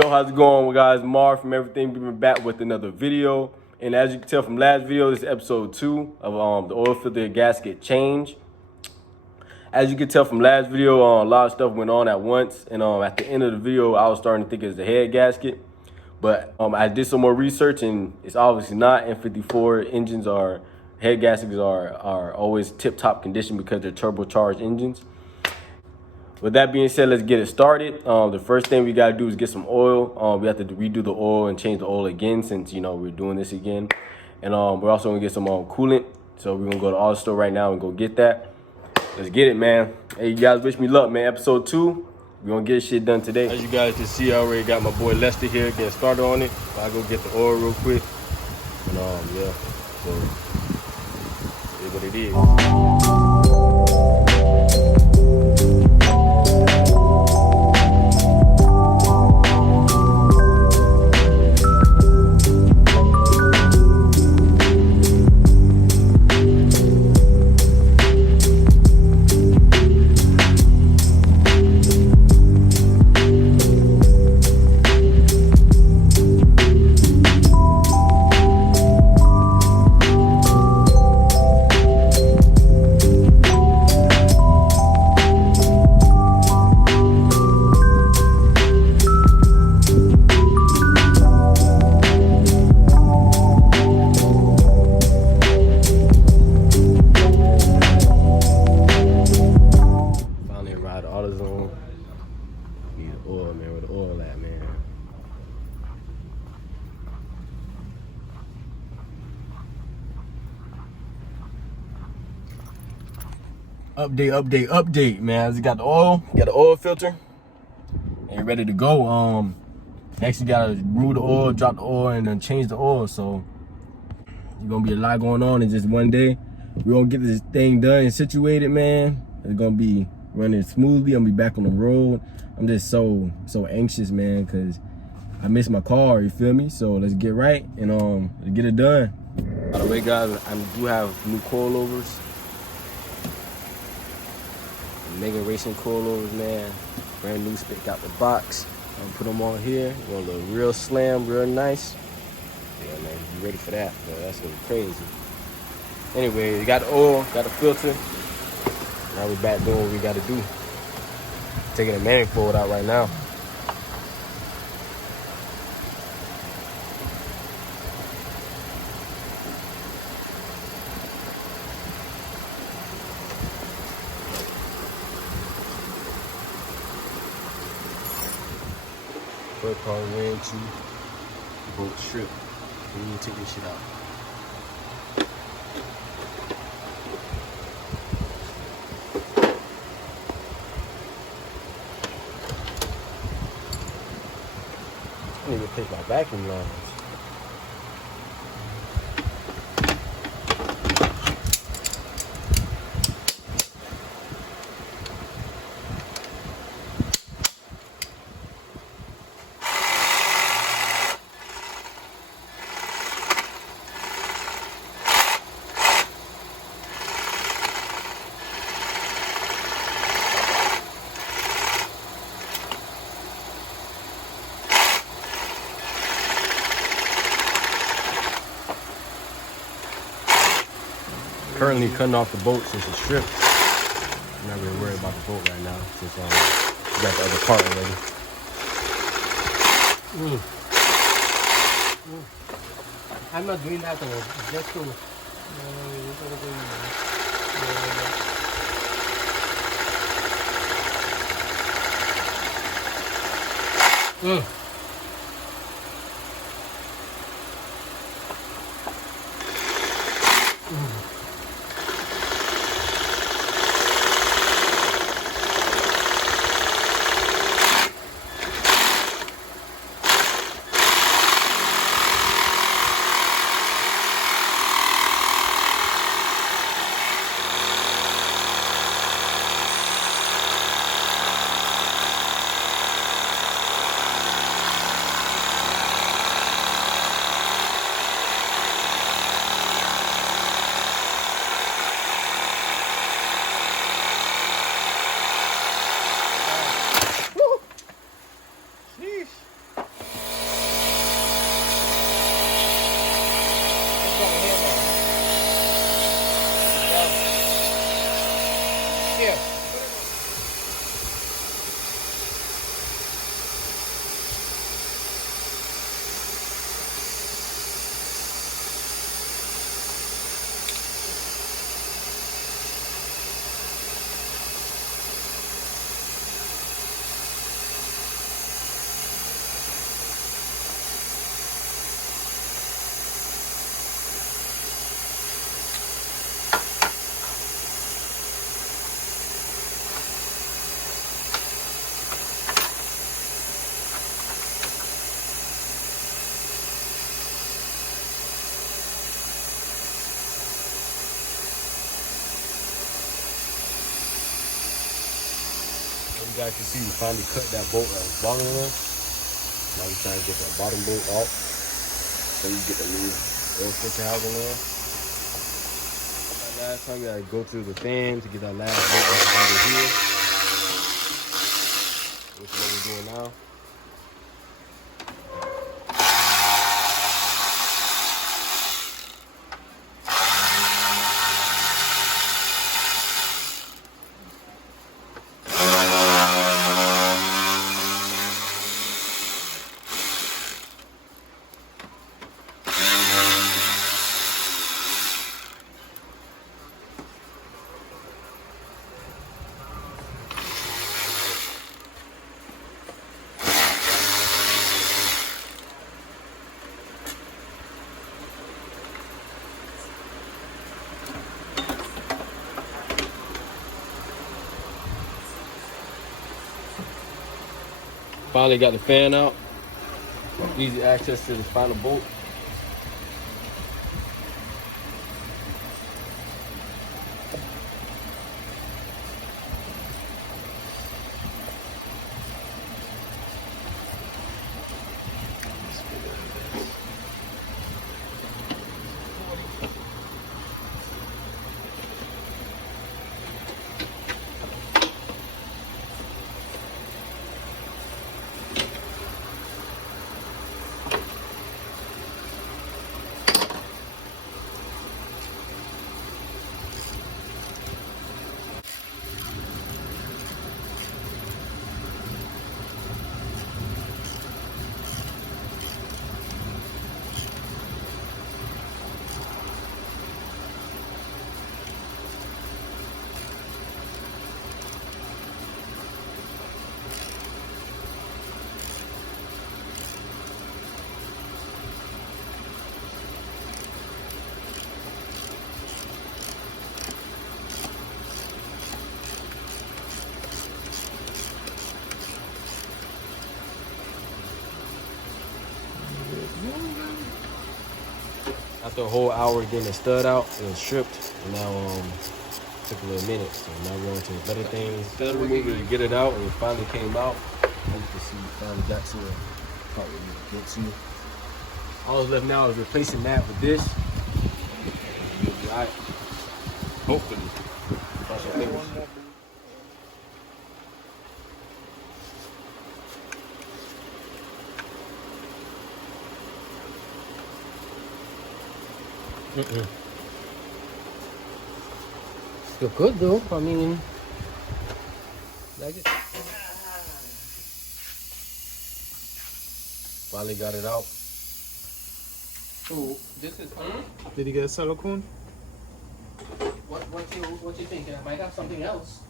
Yo, how's it going, guys? Marv from Everything. We've been back with another video. And as you can tell from last video, this is episode 2 of the oil filter gasket change. As you can tell from last video, a lot of stuff went on at once. And at the end of the video, I was starting to think it's the head gasket. But I did some more research, and it's obviously not. N54 engines head gaskets are always tip-top condition because they're turbocharged engines. With that being said, let's get it started. The first thing we gotta do is get some oil. We have to redo the oil and change the oil again since we're doing this again. And we're also gonna get some coolant. So we're gonna go to the auto store right now and go get that. Let's get it, man. Hey, you guys, wish me luck, man. Episode 2, we're gonna get this shit done today. As you guys can see, I already got my boy Lester here getting started on it. I'll go get the oil real quick. And yeah, so it's what it is. Need the oil, man. Where the oil at, man? Update, man. We got the oil, got the oil filter, and you're ready to go. Next you gotta remove the oil, drop the oil, and then change the oil. So you're gonna be a lot going on in just one day. We're gonna get this thing done and situated, man. It's gonna be running smoothly. I'm gonna be back on the road. I'm just so anxious, man, because I miss my car, you feel me? So let's get right and let's get it done. By the way, guys, I do have new coilovers. Mega Racing coilovers, man. Brand new, spit out the box. I'm gonna put them on here. You want a little real slam, real nice. Yeah, man, you ready for that? Bro. That's gonna be crazy. Anyway, we got the oil, got the filter. Now we're back doing what we gotta do. Taking the manifold out right now. First part ran to bolt strip. We need to take this shit out. I need to take my vacuum lines. Currently cutting off the bolt since it's stripped. I'm not really worried about the bolt right now since we got the other part already. I'm not doing that one. Just to here. You guys can see we finally cut that bolt that was bothering us. Now we're trying to get that bottom bolt off so you get the new oil filter housing there. Last time we gotta go through the fan to get that last bolt that's under here. Which is what we're doing now. Finally got the fan out. Easy access to the final bolt. After a whole hour getting the stud out, it was stripped, and now took a little minute. So now we're on to the better things. Stud remover to get it out, and it finally came out. As you can see, we finally got to the part where we get to. All that's left now is replacing that with this. And we'll be all right. Hopefully. Cross your fingers. Still good though. I mean, like it. Finally got it out. So this is. Did you get silicone? What you think? I might have something else.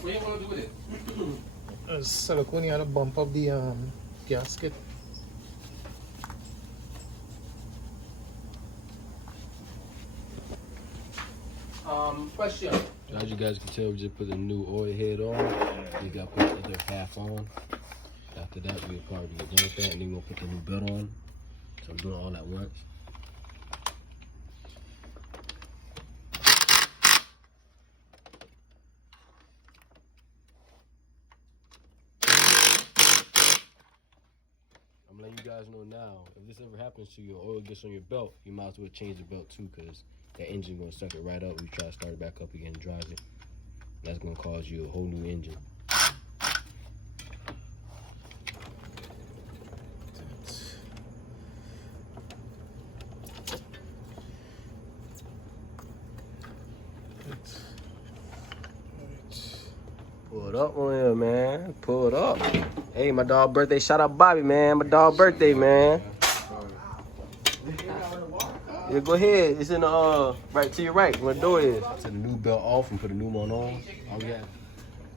What do you want to do with it? Silicone, you had to bump up the gasket. Question. As you guys can tell, we just put a new oil head on. We got to put the other half on. After that, we'll probably get done with that, and then we'll put the new belt on. So I'm doing all at once. I'm letting you guys know now, if this ever happens to you, or oil gets on your belt, you might as well change the belt too, because that engine's gonna suck it right up when you try to start it back up again and drive it. That's gonna cause you a whole new engine. up on here, man. Pull it up. Hey, my dog birthday. Shout out Bobby, man. My dog birthday, man. Yeah, go ahead. It's in the right to your right where the door is. Take the new belt off and put a new one on. Oh yeah.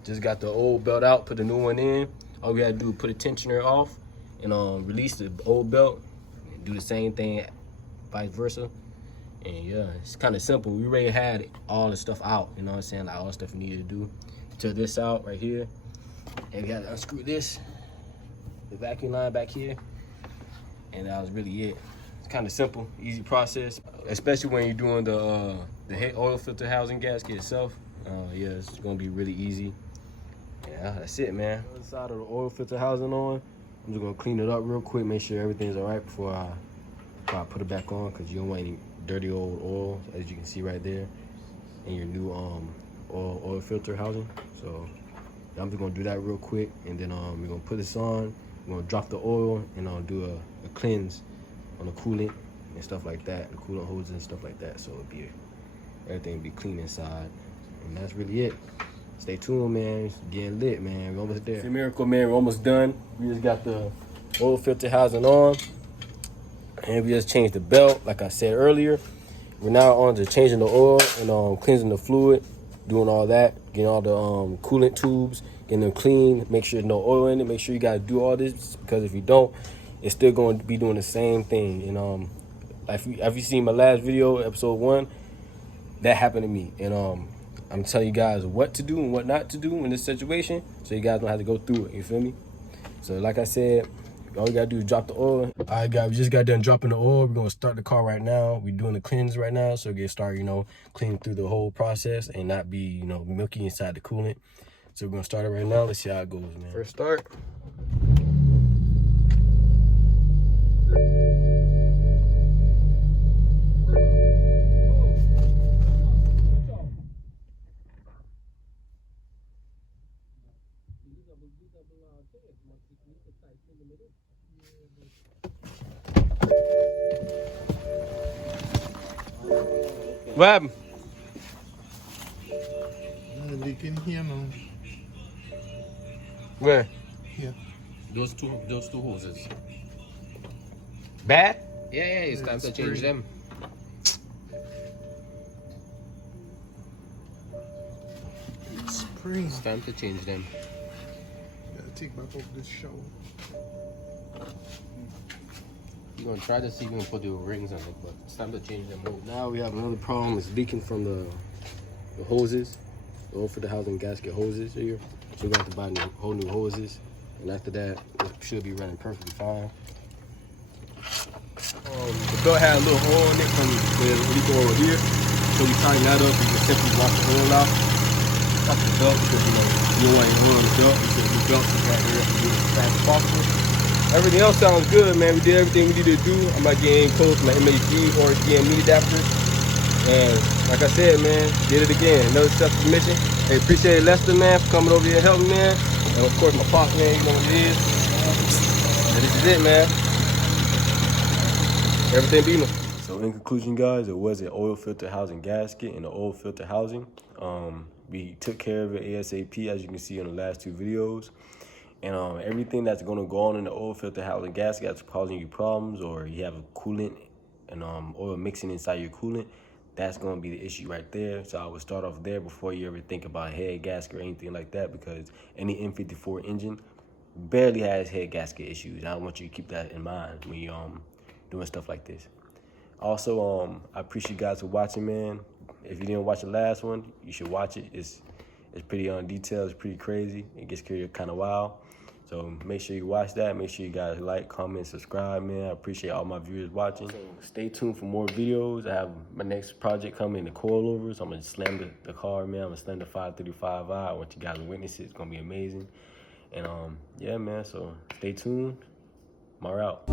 Just got the old belt out, put the new one in. All we gotta do is put a tensioner off and release the old belt. And do the same thing, vice versa. And yeah, it's kind of simple. We already had all the stuff out, you know what I'm saying? Like all the stuff we needed to do. Took this out right here. And we got to unscrew this, the vacuum line back here. And that was really it. It's kind of simple, easy process, especially when you're doing the oil filter housing gasket itself. Yeah, it's gonna be really easy. Yeah, that's it, man. Inside of the oil filter housing on, I'm just gonna clean it up real quick, make sure everything's all right before I put it back on, because you don't want any dirty old oil, as you can see right there, in your new oil filter housing. So I'm just gonna do that real quick, and then we're gonna put this on. We're gonna drop the oil and do a cleanse on the coolant and stuff like that, the coolant hoses and stuff like that. So everything will be clean inside, and that's really it. Stay tuned, man. It's getting lit, man. We're almost there. It's a miracle, man. We're almost done. We just got the oil filter housing on, and we just changed the belt, like I said earlier. We're now on to changing the oil and cleansing the fluid, doing all that, getting all the coolant tubes, getting them clean, make sure there's no oil in it, make sure you gotta do all this, because if you don't, it's still going to be doing the same thing. And if you seen my last video, episode 1, that happened to me. And I'm telling you guys what to do and what not to do in this situation, so you guys don't have to go through it, you feel me? So like I said, all we gotta do is drop the oil. All right, guys, we just got done dropping the oil. We're gonna start the car right now. We're doing the cleanse right now, so get started, cleaning through the whole process and not be, milky inside the coolant. So we're gonna start it right now. Let's see how it goes, man. First start. What happened? Leaking here now. Where? Here. Those two hoses. Bad? Yeah, it's time to change them. Spring. It's time to change them. Gotta take back off this shower. You're gonna try to see if you can put the rings on it, but it's time to change them out. Now we have another problem. It's leaking from the hoses, the oil filter housing gasket hoses here. So we're going to have to buy whole new hoses. And after that, it should be running perfectly fine. The belt had a little hole in it from the leak over here. So we tighten that up and just simply wash the oil out. Top the belt, because you don't want any oil in the belt. You put the new belt right here and do it as fast as possible. Everything else sounds good, man. We did everything we needed to do. I'm not getting close to my MHD or GME adapters. And like I said, man, did it again. Another successful mission. Hey, appreciate Lester, man, for coming over here and helping, man. And of course, my pop, man, you know what it is. And this is it, man. Everything beating. So in conclusion, guys, it was an oil filter housing gasket and the oil filter housing. We took care of it ASAP, as you can see in the last 2 videos. And everything that's going to go on in the oil filter housing gasket that's causing you problems, or you have a coolant and oil mixing inside your coolant, that's going to be the issue right there. So I would start off there before you ever think about head gasket or anything like that, because any N54 engine barely has head gasket issues. I want you to keep that in mind when you're doing stuff like this. Also, I appreciate you guys for watching, man. If you didn't watch the last one, you should watch it. It's pretty detailed. It's pretty crazy. It gets kind of wild. So make sure you watch that. Make sure you guys like, comment, subscribe, man. I appreciate all my viewers watching. So stay tuned for more videos. I have my next project coming, the coilovers. I'm going to slam the car, man. I'm going to slam the 535i. I want you guys to witness it. It's going to be amazing. And yeah, man. So stay tuned. Mar out.